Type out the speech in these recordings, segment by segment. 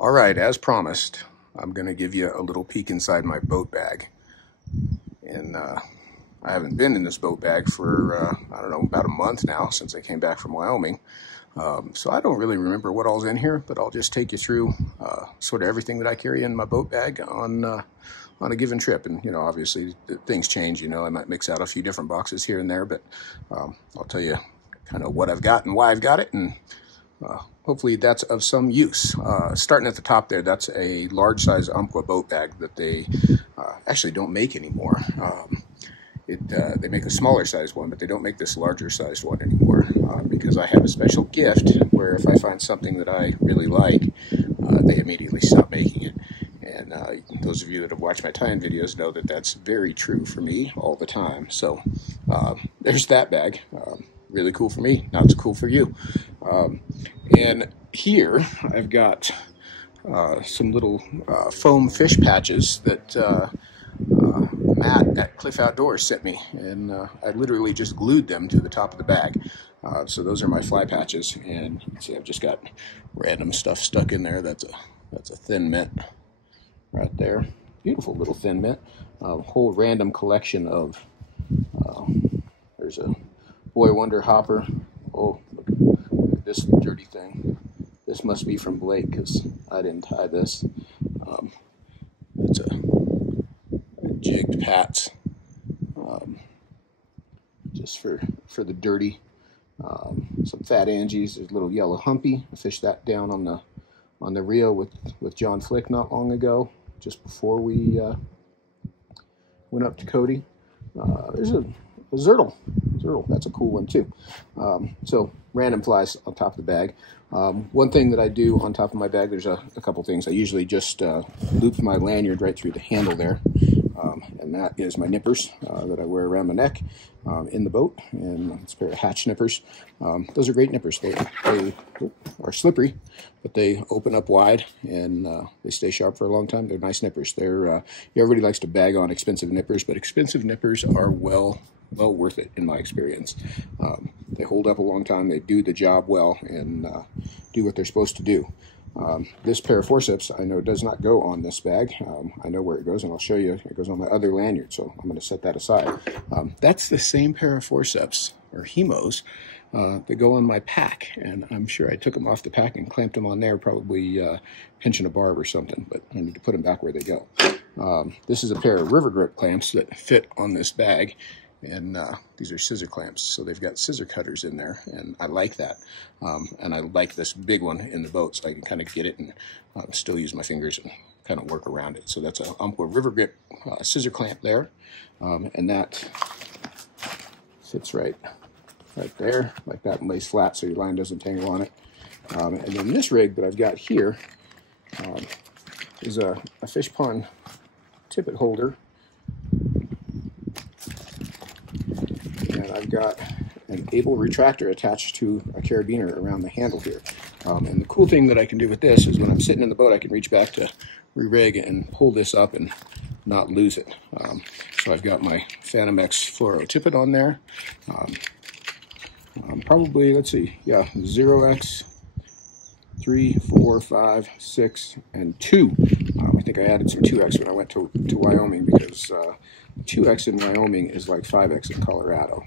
All right, as promised, I'm going to give you a little peek inside my boat bag. And I haven't been in this boat bag for, I don't know, about a month now since I came back from Wyoming. So I don't really remember what all's in here, but I'll just take you through sort of everything that I carry in my boat bag on a given trip. And, you know, obviously things change, you know, I might mix out a few different boxes here and there, but I'll tell you kind of what I've got and why I've got it, and hopefully that's of some use. Starting at the top there, that's a large size Umpqua boat bag that they actually don't make anymore. They make a smaller size one, but they don't make this larger sized one anymore because I have a special gift where if I find something that I really like, they immediately stop making it. And those of you that have watched my tie-in videos know that that's very true for me all the time. So there's that bag. Really cool for me, not so cool for you. And here I've got some little foam fish patches that Matt at Cliff Outdoors sent me, and I literally just glued them to the top of the bag. So those are my fly patches, and you can see I've just got random stuff stuck in there. That's a thin mint right there. Beautiful little thin mint. Whole random collection of. There's a Boy Wonder hopper. Oh, look at this dirty thing. This must be from Blake because I didn't tie this. It's a jigged Pats, just for the dirty. Some Fat Angies. There's a little yellow humpy. I fished that down on the RIO with John Flick not long ago, just before we went up to Cody. There's a Zertle. That's a cool one too. So random flies on top of the bag. One thing that I do on top of my bag, there's a couple things. I usually just loop my lanyard right through the handle there. And that is my nippers that I wear around my neck in the boat. And it's a pair of Hatch nippers. Those are great nippers. They are slippery, but they open up wide and they stay sharp for a long time. They're nice nippers. Everybody likes to bag on expensive nippers, but expensive nippers are well worth it in my experience. They hold up a long time, they do the job well, and do what they're supposed to do. This pair of forceps I know does not go on this bag. I know where it goes, and I'll show you. It goes on my other lanyard, so I'm going to set that aside. That's the same pair of forceps, or hemos, that go on my pack, and I'm sure I took them off the pack and clamped them on there, probably pinching a barb or something, but I need to put them back where they go. This is a pair of river grip clamps that fit on this bag. And these are scissor clamps, so they've got scissor cutters in there, and I like that. And I like this big one in the boat, so I can kind of get it and still use my fingers and kind of work around it. So that's a Umpqua river grip scissor clamp there, and that fits right there, like that, and lays flat so your line doesn't tangle on it. And then this rig that I've got here is a Fishpond tippet holder. And I've got an Abel retractor attached to a carabiner around the handle here. And the cool thing that I can do with this is when I'm sitting in the boat, I can reach back to re-rig and pull this up and not lose it. So I've got my Fanny fluoro tippet on there. Probably, let's see, yeah, 0x, 3, 4, 5, 6, and 2. I think I added some 2x when I went to Wyoming because 2x in Wyoming is like 5x in Colorado.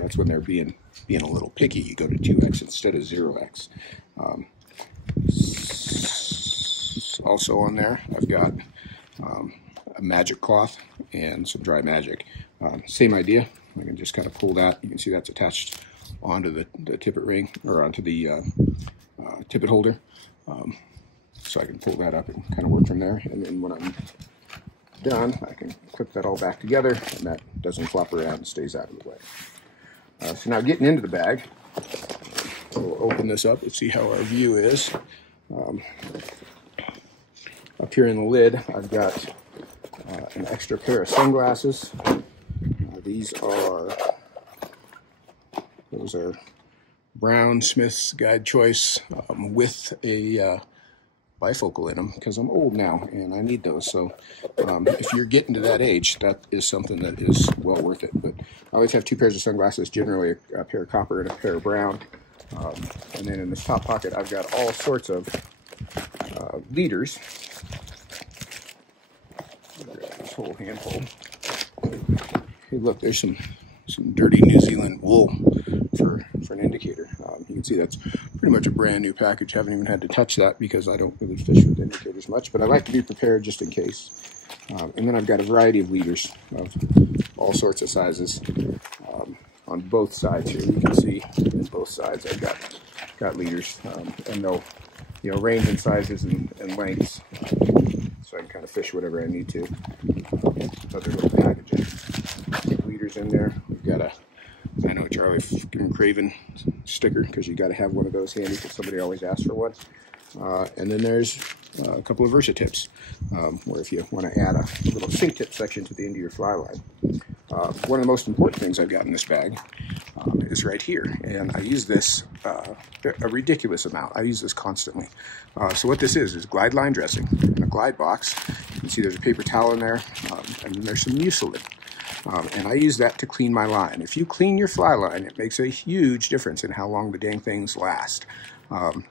That's when they're being a little picky. You go to 2x instead of 0x. Also on there, I've got a magic cloth and some dry magic. Same idea. I can just kind of pull that. You can see that's attached onto the tippet ring, or onto the tippet holder. So I can pull that up and kind of work from there. And then when I'm done, I can clip that all back together, and that doesn't flop around and stays out of the way. So now getting into the bag, we'll open this up and see how our view is. Up here in the lid, I've got an extra pair of sunglasses. Those are Brown Smith's Guide Choice with a bifocal in them, because I'm old now and I need those. So if you're getting to that age, that is something that is well worth it. But I always have two pairs of sunglasses, generally a pair of copper and a pair of brown. And then in this top pocket, I've got all sorts of leaders. This whole handful. Hey, look, there's some dirty New Zealand wool for an indicator. You can see that's pretty much a brand new package. Haven't even had to touch that because I don't really fish with indicators much, but I like to be prepared just in case. And then I've got a variety of leaders of all sorts of sizes on both sides here. You can see on both sides I've got leaders, and they'll range in sizes and lengths, so I can kind of fish whatever I need to. Other little packages, leaders in there. We've got a, I know Charlie Craven sticker, because you got to have one of those handy because somebody always asks for one. And then there's a couple of Versatips, where if you want to add a little sink tip section to the end of your fly line. One of the most important things I've got in this bag is right here, and I use this a ridiculous amount. I use this constantly. So what this is glide line dressing in a glide box. You can see there's a paper towel in there, and then there's some Mucilin. And I use that to clean my line. If you clean your fly line, it makes a huge difference in how long the dang things last.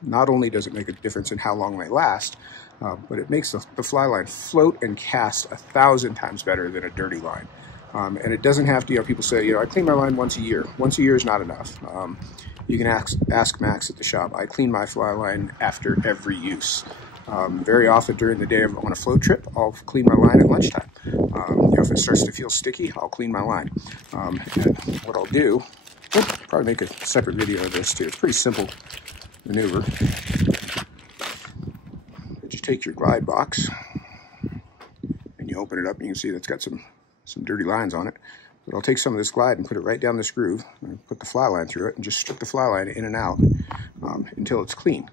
Not only does it make a difference in how long they last, but it makes the fly line float and cast 1,000 times better than a dirty line. And it doesn't have to, people say, I clean my line once a year. Once a year is not enough. You can ask Max at the shop. I clean my fly line after every use. Very often during the day on a float trip, I'll clean my line at lunchtime. If it starts to feel sticky, I'll clean my line. And what I'll do, I'll probably make a separate video of this too. It's a pretty simple maneuver. But you take your glide box and you open it up, and you can see that's got some dirty lines on it. But I'll take some of this glide and put it right down this groove and put the fly line through it and just strip the fly line in and out until it's clean.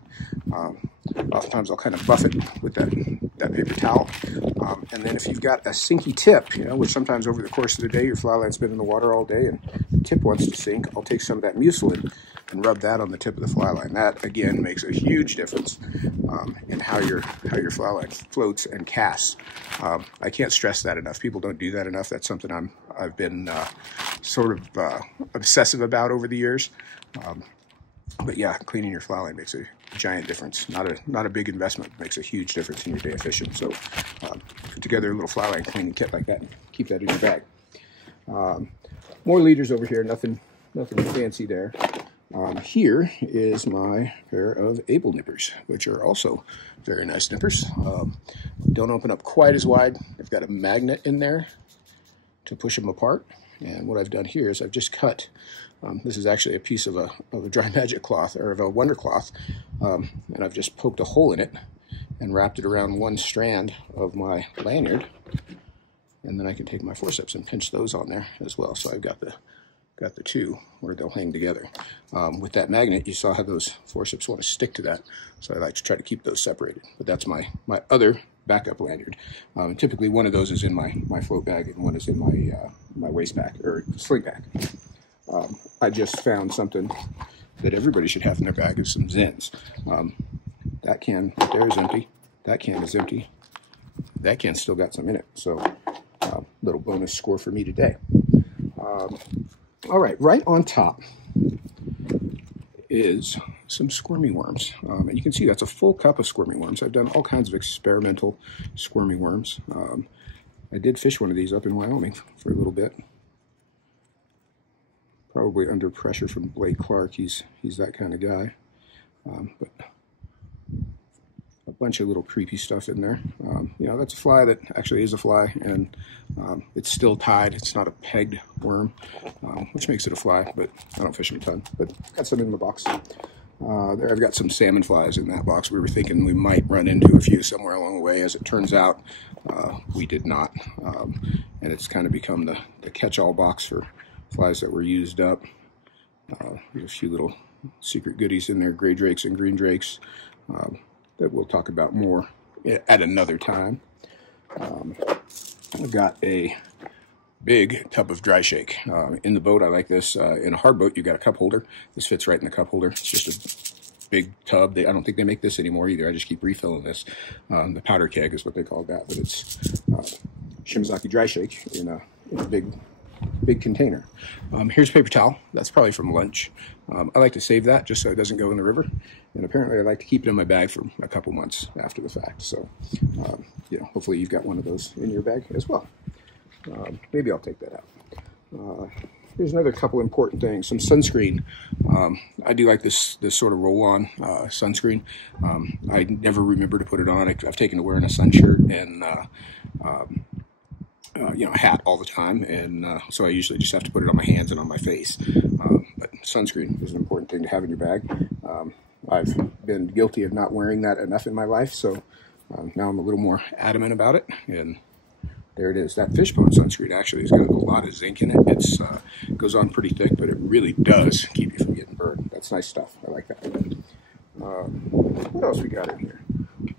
Oftentimes I'll kind of buff it with that paper towel. And then if you've got a sinky tip, which sometimes over the course of the day your fly line's been in the water all day and the tip wants to sink, I'll take some of that Mucilin and rub that on the tip of the fly line. That again makes a huge difference in how your fly line floats and casts. I can't stress that enough. People don't do that enough. That's something I've been sort of obsessive about over the years. But yeah, cleaning your fly line makes a giant difference. Not a big investment, makes a huge difference in your day of fishing. So put together a little fly line cleaning kit like that and keep that in your bag. More leaders over here, nothing fancy there. Here is my pair of Abel Nippers, which are also very nice nippers. Don't open up quite as wide. I've got a magnet in there to push them apart. And what I've done here is I've just cut, this is actually a piece of a dry magic cloth, or of a wonder cloth, and I've just poked a hole in it and wrapped it around one strand of my lanyard, and then I can take my forceps and pinch those on there as well. So I've got the two where they'll hang together. With that magnet, you saw how those forceps want to stick to that, so I like to try to keep those separated. But that's my other backup lanyard. Typically one of those is in my float bag and one is in my waist pack or sling bag. I just found something that everybody should have in their bag, is some Zins. That can right there is empty. That can is empty. That can still got some in it. So little bonus score for me today. All right on top is some squirmy worms. And you can see that's a full cup of squirmy worms. I've done all kinds of experimental squirmy worms. I did fish one of these up in Wyoming for a little bit. Probably under pressure from Blake Clark. He's that kind of guy. But a bunch of little creepy stuff in there. That's a fly that actually is a fly, and it's still tied. It's not a pegged worm, which makes it a fly, but I don't fish them a ton. But got some in the box. There I've got some salmon flies in that box. We were thinking we might run into a few somewhere along the way. As it turns out, we did not. And it's kind of become the catch-all box for flies that were used up. There's a few little secret goodies in there, gray drakes and green drakes, that we'll talk about more at another time. I've got a big tub of dry shake. In the boat, I like this. In a hard boat, you've got a cup holder. This fits right in the cup holder. It's just a big tub. I don't think they make this anymore either. I just keep refilling this. The powder keg is what they call that, but it's Shimazaki dry shake in a big big container. Here's paper towel. That's probably from lunch. I like to save that just so it doesn't go in the river. And apparently I like to keep it in my bag for a couple months after the fact. So, you know, hopefully you've got one of those in your bag as well. Maybe I'll take that out. Here's another couple important things. Some sunscreen. I do like this sort of roll-on sunscreen. I never remember to put it on. I've taken to wearing a sun shirt and you know, a hat all the time, and so I usually just have to put it on my hands and on my face. But sunscreen is an important thing to have in your bag. I've been guilty of not wearing that enough in my life, so now I'm a little more adamant about it, and there it is. That Fishpond sunscreen actually has got a lot of zinc in it. It's goes on pretty thick, but it really does keep you from getting burned. That's nice stuff. I like that. What else we got in here?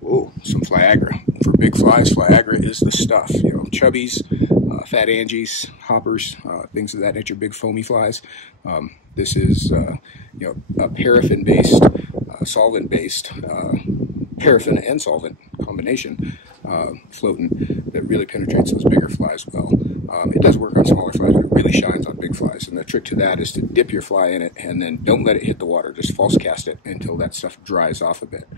Oh, some Flyagra. For big flies, Flyagra is the stuff. You know, chubbies, fat angies, hoppers, things of that nature, big foamy flies. This is, you know, a paraffin-based, solvent-based, paraffin and solvent combination floatant that really penetrates those bigger flies well. It does work on smaller flies, but it really shines on big flies. And the trick to that is to dip your fly in it and then don't let it hit the water. Just false cast it until that stuff dries off a bit.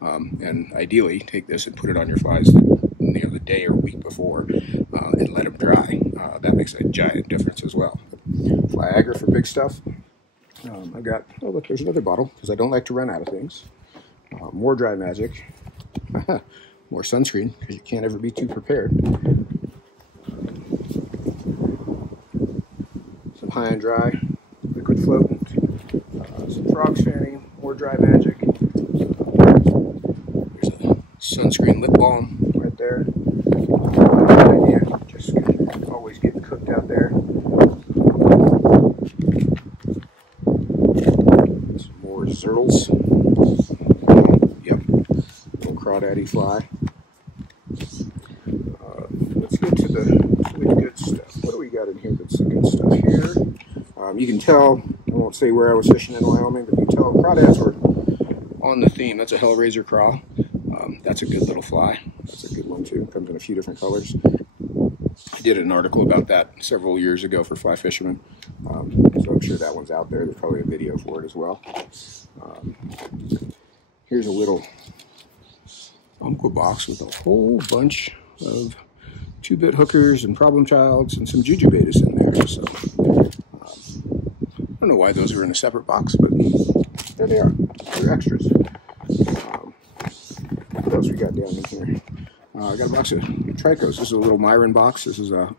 And ideally, take this and put it on your flies the day or week before and let them dry. That makes a giant difference as well. Flyagra for big stuff. I got, oh look, there's another bottle because I don't like to run out of things. More Dry Magic. More sunscreen because you can't ever be too prepared. Some High and Dry liquid floatant. Some Frogs Fanny. More Dry Magic. There's a sunscreen lip balm right there. Yeah, just always getting cooked out there. Some more Zertles. Yep, little crawdaddy fly. Let's get to the good stuff. What do we got in here that's the good stuff here? You can tell, I won't say where I was fishing in Wyoming, but you can tell crawdads were on the theme. That's a Hellraiser craw. That's a good little fly. That's a good one too. Comes in a few different colors. I did an article about that several years ago for fly fishermen, so I'm sure that one's out there. There's probably a video for it as well. Here's a little Umpqua box with a whole bunch of 2-bit hookers and problem childs and some juju betas in there. So I don't know why those are in a separate box, but there they are. They're extras. What else we got down in here? I got a box of Tricos. This is a little Myran box. This is a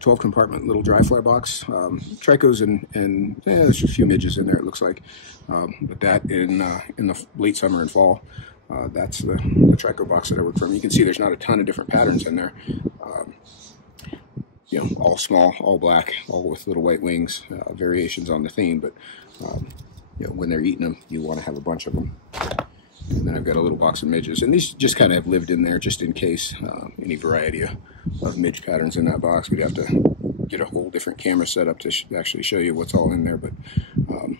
12-compartment little dry fly box. Tricos and there's a few midges in there, it looks like. But that in the late summer and fall, that's the Trico box that I work from. You can see there's not a ton of different patterns in there. You know, all small, all black, all with little white wings, variations on the theme. But you know, when they're eating them, you want to have a bunch of them. And then I've got a little box of midges, and these just kind of have lived in there just in case. Any variety of midge patterns in that box. We'd have to get a whole different camera set up to actually show you what's all in there. But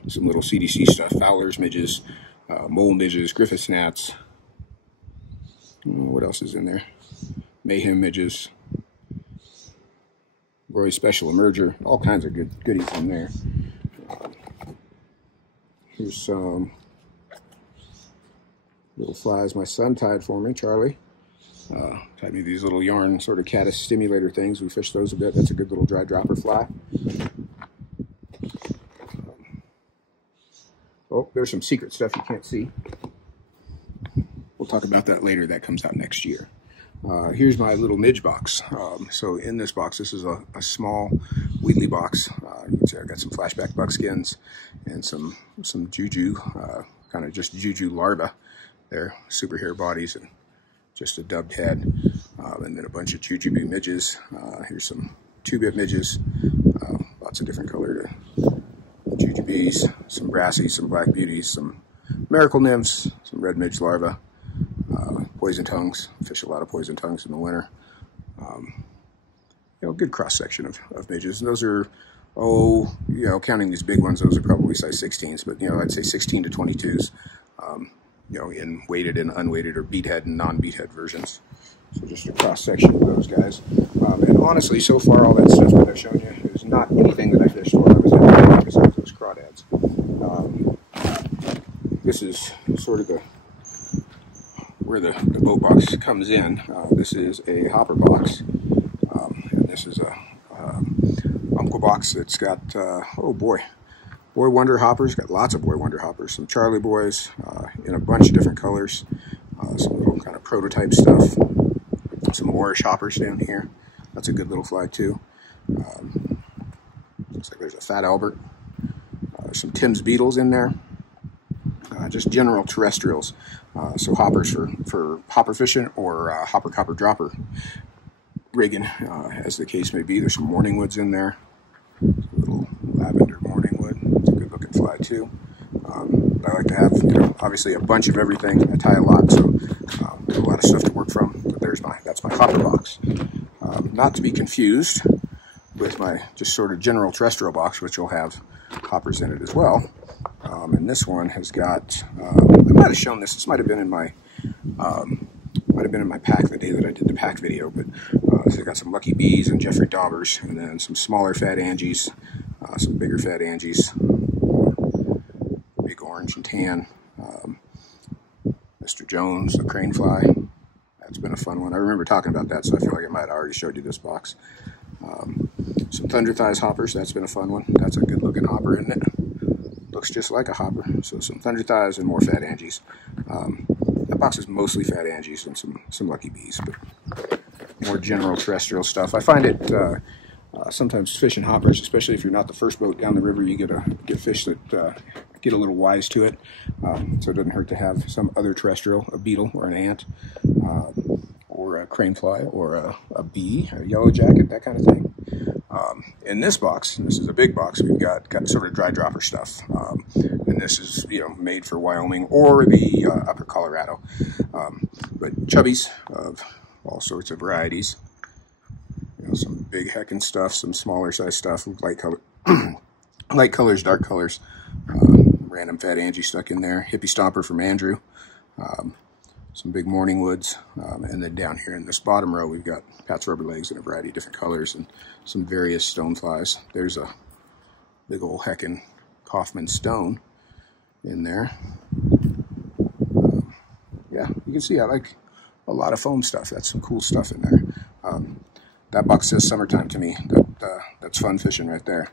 some little CDC stuff: Fowler's midges, mole midges, Griffith's gnats. What else is in there? Mayhem midges, Roy Special Emerger, all kinds of goodies in there. Here's some little flies my son tied for me, Charlie. Tied me these little yarn sort of caddis stimulator things. We fish those a bit. That's a good little dry dropper fly. Oh, there's some secret stuff you can't see. We'll talk about that later. That comes out next year. Here's my little midge box. So in this box, this is a small Wheatley box. You can see I've got some flashback buckskins and some juju, kind of just juju larvae. There, super hair bodies and just a dubbed head, and then a bunch of jujube midges. Here's some 2-bit midges, lots of different colored jujubes, some brassies, some black beauties, some miracle nymphs, some red midge larvae, poison tongues. Fish a lot of poison tongues in the winter. You know, good cross section of midges. And those are, you know, counting these big ones, those are probably size 16s, but you know, I'd say 16 to 22s. You know, in weighted and unweighted or beathead and non-beathead versions. So just a cross section of those guys. And honestly, so far all that stuff that I've shown you is not anything that I fished while I was in there besides those crawdads. This is sort of where the boat box comes in. This is a hopper box, and this is a Umpqua box that's got, oh boy, Boy Wonder hoppers. Got lots of Boy Wonder hoppers, some Charlie Boys in a bunch of different colors, some little kind of prototype stuff, some Moorish hoppers down here. That's a good little fly too. Looks like there's a Fat Albert, some Tim's Beetles in there. Just general terrestrials, so hoppers for hopper fishing or hopper copper dropper rigging, as the case may be. There's some morning woods in there, a little lavender morning wood. It's a good looking fly too. I like to have, obviously a bunch of everything. I tie a lot, so there's a lot of stuff to work from. But that's my hopper box. Not to be confused with my just sort of general terrestrial box, which will have hoppers in it as well. And this one has got, I might have shown this. This might have been in my pack the day that I did the pack video. But so I got some Lucky Bees and Jeffrey Daubers, and then some smaller Fat Angies, some bigger Fat Angies, big orange and tan. Mr. Jones, the crane fly. That's been a fun one. I remember talking about that, so I feel like I might have already showed you this box. Some Thunder Thighs hoppers. That's been a fun one. That's a good looking hopper, isn't it? Looks just like a hopper. So some Thunder Thighs and more Fat Angies. That box is mostly Fat Angies and some Lucky Bees, but more general terrestrial stuff. I find it sometimes fishing hoppers, especially if you're not the first boat down the river, you get fish that get a little wise to it. So it doesn't hurt to have some other terrestrial, a beetle or an ant, or a crane fly, or a bee, a yellow jacket, that kind of thing. In this box, and this is a big box, we've got sort of dry dropper stuff, and this is made for Wyoming or the upper Colorado, but chubbies of all sorts of varieties, some big heckin' stuff, some smaller size stuff, light colors, dark colors, random Fat Angie stuck in there, Hippie Stomper from Andrew, some big morning woods, and then down here in this bottom row we've got Pat's Rubber Legs in a variety of different colors and some various stone flies. There's a big old heckin' Kaufman stone in there. Yeah, you can see I like a lot of foam stuff. That's some cool stuff in there. That box says summertime to me. That's fun fishing right there.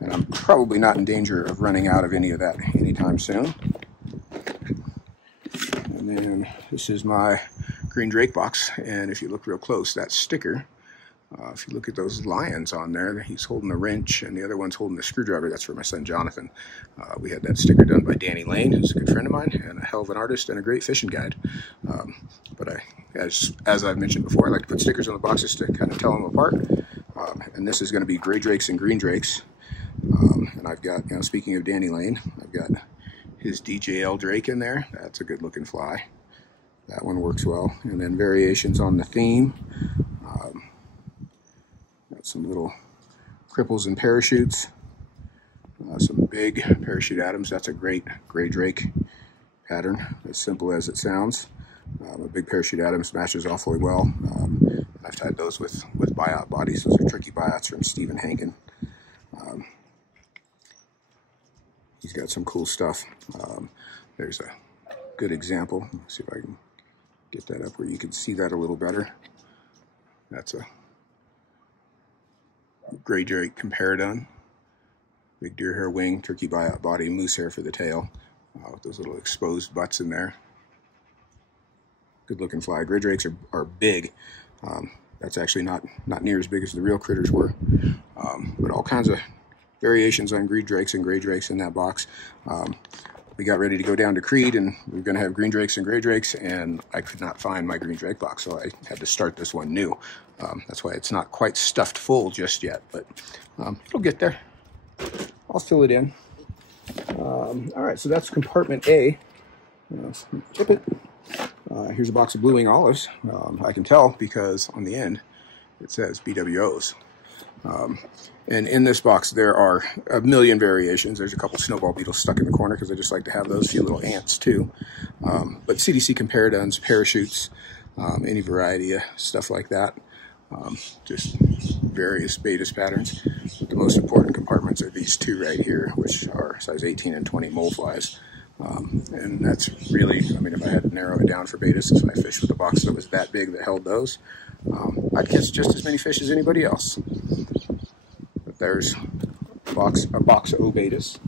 And I'm probably not in danger of running out of any of that anytime soon. And then this is my green drake box, and if you look real close, that sticker, if you look at those lions on there, he's holding a wrench and the other one's holding a screwdriver. That's for my son Jonathan. We had that sticker done by Danny Lane, who's a good friend of mine and a hell of an artist and a great fishing guide. But as I've mentioned before, I like to put stickers on the boxes to kind of tell them apart. And this is going to be gray drakes and green drakes. And I've got, speaking of Danny Lane, I've got his DJL Drake in there. That's a good looking fly. That one works well. And then variations on the theme. Got some little cripples and parachutes. Some big parachute Adams. That's a great gray drake pattern, as simple as it sounds. A big parachute Adams matches awfully well. I've tied those with buyout bodies. Those are tricky buyouts from Stephen Hankin. He's got some cool stuff. There's a good example. Let's see if I can get that up where you can see that a little better. That's a gray drake comparadon. Big deer hair wing, turkey buyout body, moose hair for the tail, with those little exposed butts in there. Good looking fly. Gray drakes are big. That's actually not near as big as the real critters were. But all kinds of variations on green drakes and gray drakes in that box. We got ready to go down to Creed, and we were going to have green drakes and gray drakes, and I could not find my green drake box, so I had to start this one new. That's why it's not quite stuffed full just yet, but it'll get there. I'll fill it in. All right, so that's compartment A. Tippet. Here's a box of blue wing olives. I can tell because on the end it says BWOs. And in this box, there are a million variations. There's a couple snowball beetles stuck in the corner because I just like to have those few little ants too. But CDC comparatons, parachutes, any variety of stuff like that. Just various Baetis patterns. But the most important compartments are these two right here, which are size 18 and 20 mole flies. And that's really, I mean, if I had to narrow it down for Baetis, if I fished with a box that was that big that held those, I'd catch just as many fish as anybody else. But there's a box of Baetis.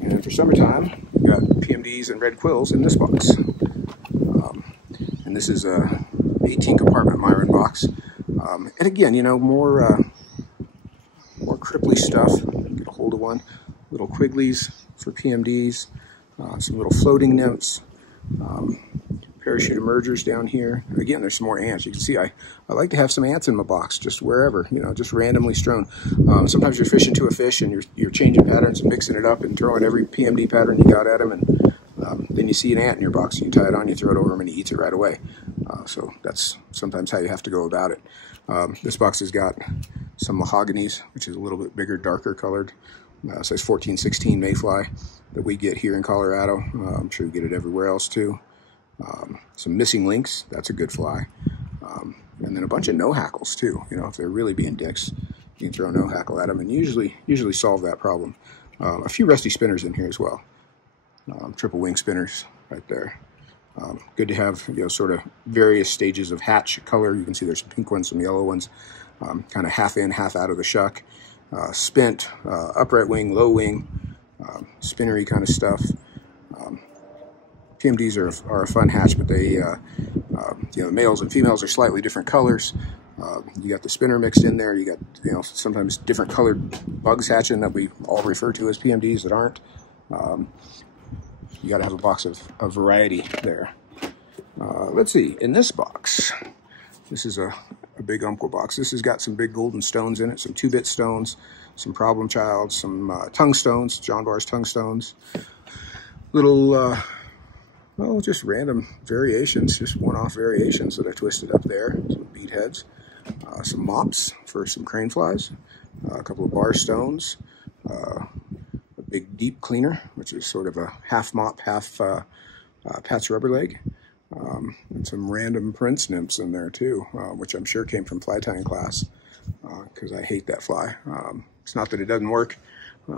And for summertime, we've got PMDs and red quills in this box. And this is a 18 compartment Myran box. And again, you know, more cripply stuff. Get a hold of one. Little Quigleys for PMDs. Some little floating nymphs. Parachute emergers down here. Again, there's some more ants. You can see I like to have some ants in my box, just wherever, you know, just randomly strewn. Sometimes you're fishing to a fish and you're changing patterns and mixing it up and throwing every PMD pattern you got at him, and then you see an ant in your box, you tie it on, you throw it over him, and he eats it right away. So that's sometimes how you have to go about it. This box has got some mahoganies, which is a little bit bigger, darker colored, size 14, 16 mayfly that we get here in Colorado. I'm sure you get it everywhere else too. Some missing links, that's a good fly. And then a bunch of no hackles too. You know, if they're really being dicks, you can throw no hackle at them and usually solve that problem. A few rusty spinners in here as well. Triple wing spinners right there. Good to have, you know, sort of various stages of hatch color. You can see there's some pink ones, some yellow ones, kind of half in, half out of the shuck. Spent, upright wing, low wing, spinnery kind of stuff. PMDs are a fun hatch, but they, you know, males and females are slightly different colors. You got the spinner mixed in there. You got, you know, sometimes different colored bugs hatching that we all refer to as PMDs that aren't. You got to have a box of variety there. Let's see, in this box, this is a big Umpqua box. This has got some big golden stones in it, some 2-bit stones, some problem childs, some tongue stones, John Bar's tongue stones, little, well, just random variations, just one-off variations that I twisted up there, some bead heads, some mops for some crane flies, a couple of bar stones, a big deep cleaner, which is sort of a half mop, half Pat's rubber leg, and some random Prince nymphs in there too, which I'm sure came from fly tying class, because I hate that fly. It's not that it doesn't work,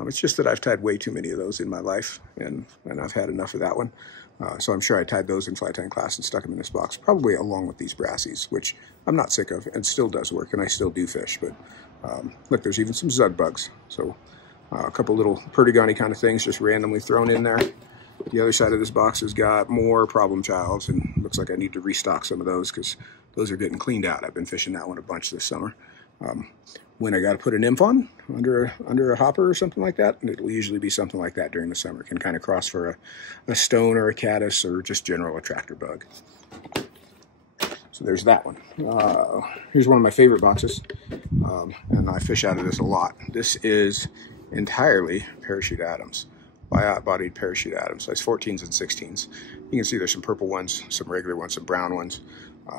it's just that I've tied way too many of those in my life, and I've had enough of that one. So I'm sure I tied those in fly tying class and stuck them in this box, probably along with these brassies, which I'm not sick of and still does work, and I still do fish. But look, there's even some Zug bugs. So a couple little Perdigony kind of things just randomly thrown in there. The other side of this box has got more problem childs, and looks like I need to restock some of those because those are getting cleaned out. I've been fishing that one a bunch this summer. When I got to put a nymph on under a hopper or something like that, and it'll usually be something like that during the summer. It can kind of cross for a stone or a caddis or just general attractor bug. So there's that one. Here's one of my favorite boxes, and I fish out of this a lot. This is entirely Parachute Adams, biot-bodied Parachute Adams, size 14s and 16s. You can see there's some purple ones, some regular ones, some brown ones,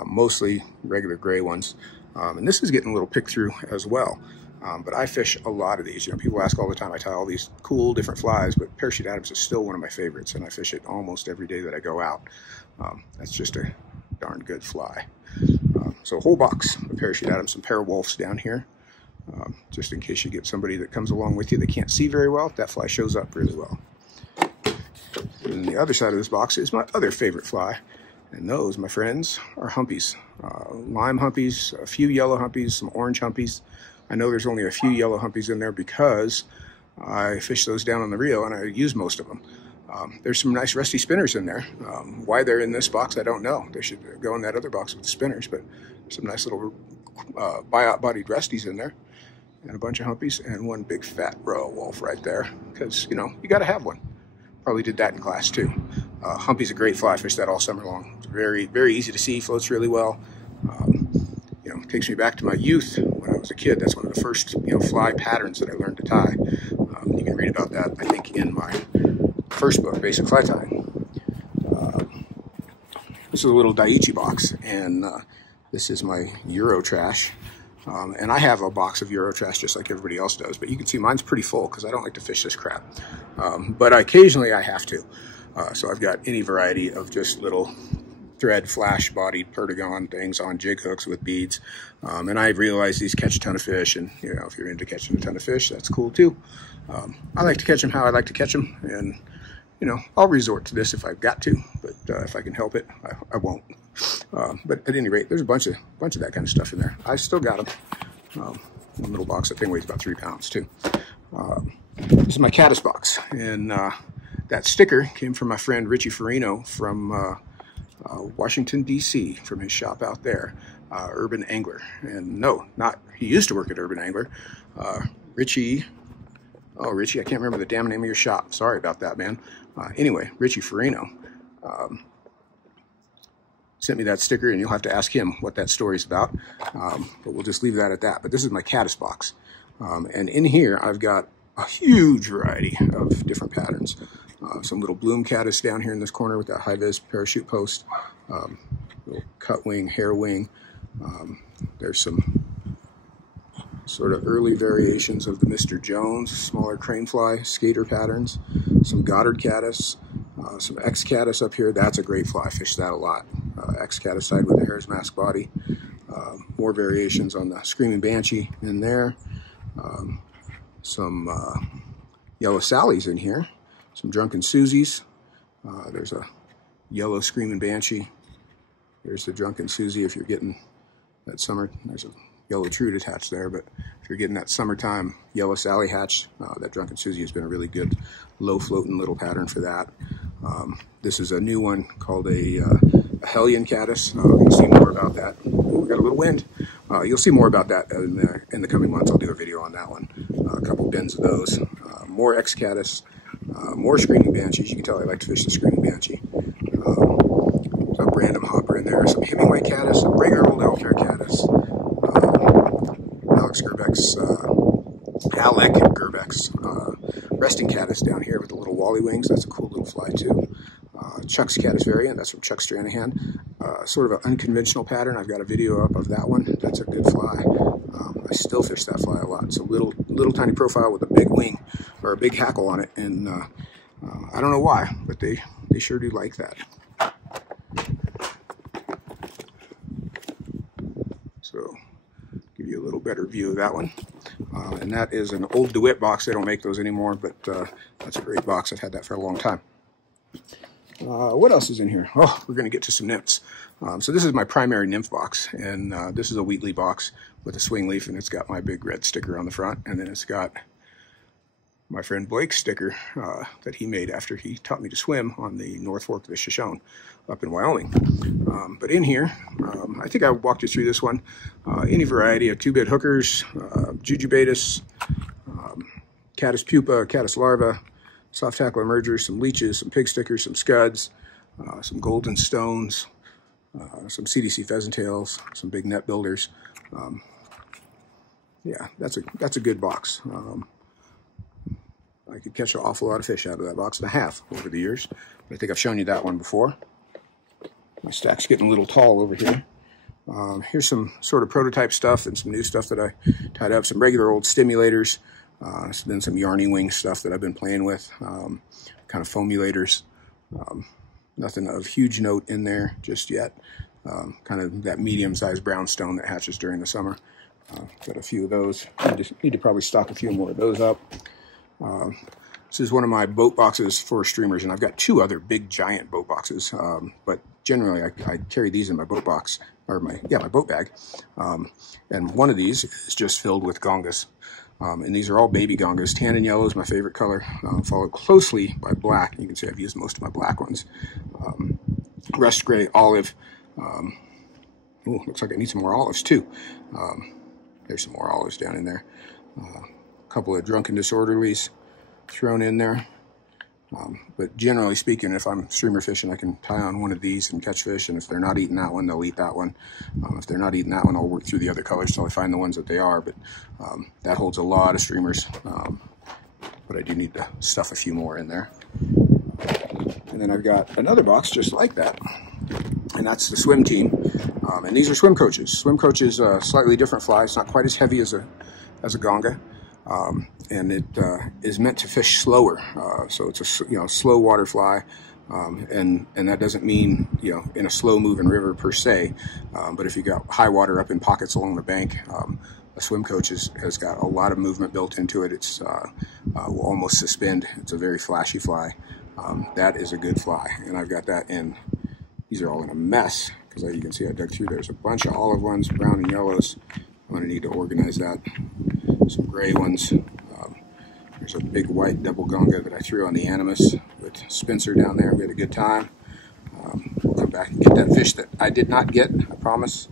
mostly regular gray ones. And this is getting a little picked through as well. But I fish a lot of these. You know, people ask all the time, I tie all these cool different flies, but Parachute Adams is still one of my favorites, and I fish it almost every day that I go out. That's just a darn good fly. So a whole box of Parachute Adams, some Parawolfs down here, just in case you get somebody that comes along with you that can't see very well. That fly shows up really well. And the other side of this box is my other favorite fly. And those, my friends, are humpies. Lime humpies, a few yellow humpies, some orange humpies. I know there's only a few yellow humpies in there because I fish those down on the Rio and I use most of them. There's some nice rusty spinners in there. Why they're in this box, I don't know. They should go in that other box with the spinners, but some nice little biot-bodied rusties in there. And a bunch of humpies and one big fat RIO wolf right there. Because, you know, you got to have one. Probably did that in class too. Humpy's a great fly. I fished that all summer long. It's very, very easy to see. Floats really well. You know, takes me back to my youth when I was a kid. That's one of the first, you know, fly patterns that I learned to tie. You can read about that, I think, in my first book, Basic Fly Tying. This is a little Daiichi box, and this is my Euro trash. And I have a box of Euro trash just like everybody else does, but you can see mine's pretty full because I don't like to fish this crap. But occasionally I have to. So I've got any variety of just little thread flash bodied perdigon things on jig hooks with beads. And I realize these catch a ton of fish, and you know, if you're into catching a ton of fish, that's cool too. I like to catch them how I like to catch them, and you know, I'll resort to this if I've got to, but if I can help it, I won't. But at any rate, there's a bunch of that kind of stuff in there. I still got them. In the middle box, that thing weighs about 3 pounds too. This is my caddis box, and that sticker came from my friend Richie Farino from Washington, D.C., from his shop out there, Urban Angler. And no, he used to work at Urban Angler. Richie, I can't remember the damn name of your shop. Sorry about that, man. Anyway, Richie Farino sent me that sticker, and you'll have to ask him what that story's about. But we'll just leave that at that. But this is my caddis box. And in here, I've got a huge variety of different patterns. Some little bloom caddis down here in this corner with that high-vis parachute post. Little cut wing, hair wing. There's some sort of early variations of the Mr. Jones, smaller crane fly, skater patterns. Some Goddard caddis. Some X caddis up here. That's a great fly. I fish that a lot. X caddis side with the hare's mask body. More variations on the Screaming Banshee in there. Some Yellow Sallies in here. Some Drunken Susies. There's a yellow Screaming Banshee. There's the Drunken Susie if you're getting that summer. There's a yellow Trude attached there, but if you're getting that summertime Yellow Sally hatch, that Drunken Susie has been a really good low floating little pattern for that. This is a new one called a Hellion caddis. You'll see more about that. We got a little wind. You'll see more about that in the coming months. I'll do a video on that one. A couple bins of those. More X caddis. More Screaming Banshees. You can tell I like to fish the Screaming Banshee. Some random hopper in there. Some Hemingway caddis. Some regular old Elkhare caddis. Alec Gerbeck's resting caddis down here with the little wally wings. That's a cool little fly too. Chuck's caddis variant. That's from Chuck Stranahan. Sort of an unconventional pattern. I've got a video up of that one. That's a good fly. I still fish that fly a lot. It's a little tiny profile with a big wing or a big hackle on it, and I don't know why, but they sure do like that. So give you a little better view of that one. And that is an old DeWitt box. They don't make those anymore, but that's a great box. I've had that for a long time. What else is in here? Oh, we're going to get to some nymphs. So this is my primary nymph box, and this is a Wheatley box with a swing leaf, and it's got my big red sticker on the front, and then it's got my friend Blake's sticker that he made after he taught me to swim on the North Fork of the Shoshone up in Wyoming. But in here, I think I walked you through this one. Any variety of 2-bit hookers, Jujubatus, caddis pupa, caddis larva, soft tackle emergers, some leeches, some pig stickers, some scuds, some golden stones, some CDC pheasant tails, some big net builders. Yeah, that's a good box. I could catch an awful lot of fish out of that box, and I have over the years. But I think I've shown you that one before. My stack's getting a little tall over here. Here's some sort of prototype stuff and some new stuff that I tied up. Some regular old stimulators. Then some yarny wing stuff that I've been playing with. Kind of foamulators. Nothing of huge note in there just yet. Kind of that medium-sized brownstone that hatches during the summer. Got a few of those. Need to probably stock a few more of those up. This is one of my boat boxes for streamers, and I've got 2 other big giant boat boxes. But generally, I carry these in my boat box, or my boat bag. And one of these is just filled with gongas. And these are all baby gongas. Tan and yellow is my favorite color, followed closely by black. You can see I've used most of my black ones. Rust gray, olive. Ooh, looks like I need some more olives too. There's some more olives down in there. A couple of drunken disorderlies thrown in there. But generally speaking, if I'm streamer fishing, I can tie on one of these and catch fish, and if they're not eating that one, they'll eat that one. If they're not eating that one, I'll work through the other colors till I find the ones that they are, but that holds a lot of streamers. But I do need to stuff a few more in there. And then I've got another box just like that, and that's the swim team. And these are swim coaches. Swim coach is a slightly different fly. It's not quite as heavy as a gonga, and it is meant to fish slower. So it's a slow water fly, and that doesn't mean in a slow moving river per se. But if you got high water up in pockets along the bank, a swim coach has got a lot of movement built into it. It's will almost suspend. It's a very flashy fly. That is a good fly, and I've got that in. These are all in a mess because you can see I dug through. There's a bunch of olive ones, brown and yellows. I'm going to need to organize that. Some gray ones. There's a big white double gonga that I threw on the Animus with Spencer down there. We had a good time. We'll come back and get that fish that I did not get, I promise.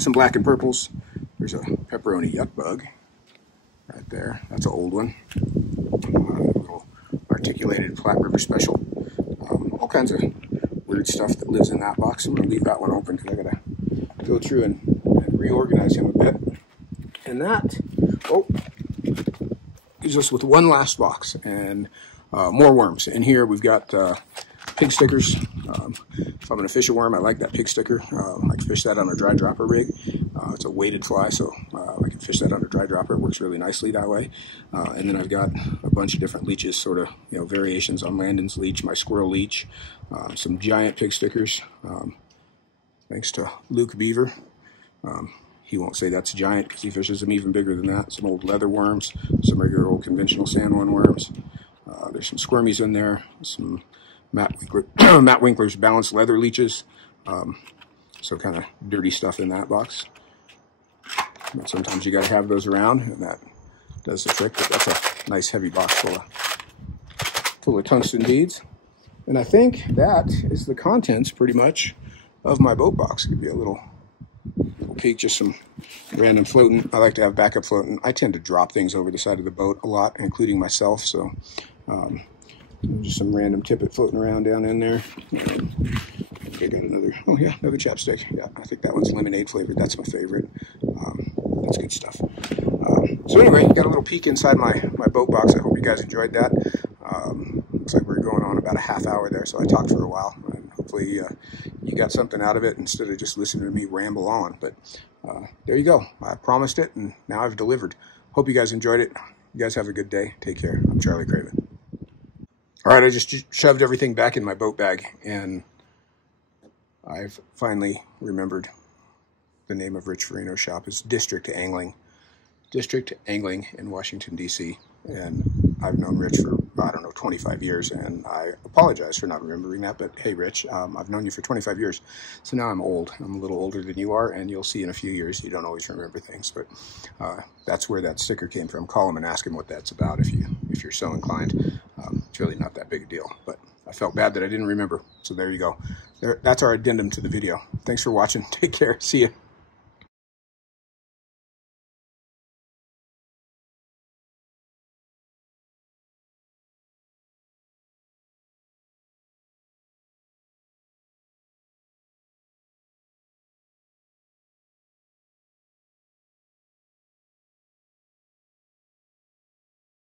Some black and purples. There's a pepperoni yuck bug right there. That's an old one. A little articulated Platte River Special. All kinds of weird stuff that lives in that box. I'm going to leave that one open because I got to go through and reorganize him a bit. And that leaves us with one last box and more worms. In here we've got pig stickers. If I'm going to fish a worm, I like that pig sticker. I can fish that on a dry dropper rig. It's a weighted fly, so I can fish that on a dry dropper. It works really nicely that way. And then I've got a bunch of different leeches, sort of variations on Landon's leech, my squirrel leech, some giant pig stickers. Thanks to Luke Beaver. He won't say that's giant because he fishes them even bigger than that. Some old leather worms, some regular old conventional sandworm worms. There's some squirmies in there, some Matt Winkler's balanced leather leeches. So kind of dirty stuff in that box. But sometimes you got to have those around, and that does the trick. But that's a nice heavy box full of tungsten beads. And I think that is the contents pretty much of my boat box. Give you a little peek, just some random floating. I like to have backup floating. I tend to drop things over the side of the boat a lot, including myself. So just some random Tippet floating around down in there. I got another chapstick. Yeah, I think that one's lemonade flavored. That's my favorite. That's good stuff. So anyway, got a little peek inside my boat box. I hope you guys enjoyed that. Looks like we're going on about a half hour there, so I talked for a while. And hopefully you got something out of it instead of just listening to me ramble on. But there you go. I promised it, and now I've delivered. Hope you guys enjoyed it. You guys have a good day. Take care. I'm Charlie Craven. All right, I just shoved everything back in my boat bag, and I've finally remembered the name of Rich Farino's shop is District Angling in Washington, D.C. And I've known Rich for, I don't know, 25 years, and I apologize for not remembering that, but hey, Rich, I've known you for 25 years, so now I'm old. I'm a little older than you are, and you'll see in a few years you don't always remember things, but that's where that sticker came from. Call him and ask him what that's about if you're so inclined. It's really not that big a deal, but I felt bad that I didn't remember, so there you go. That's our addendum to the video. Thanks for watching. Take care. See ya.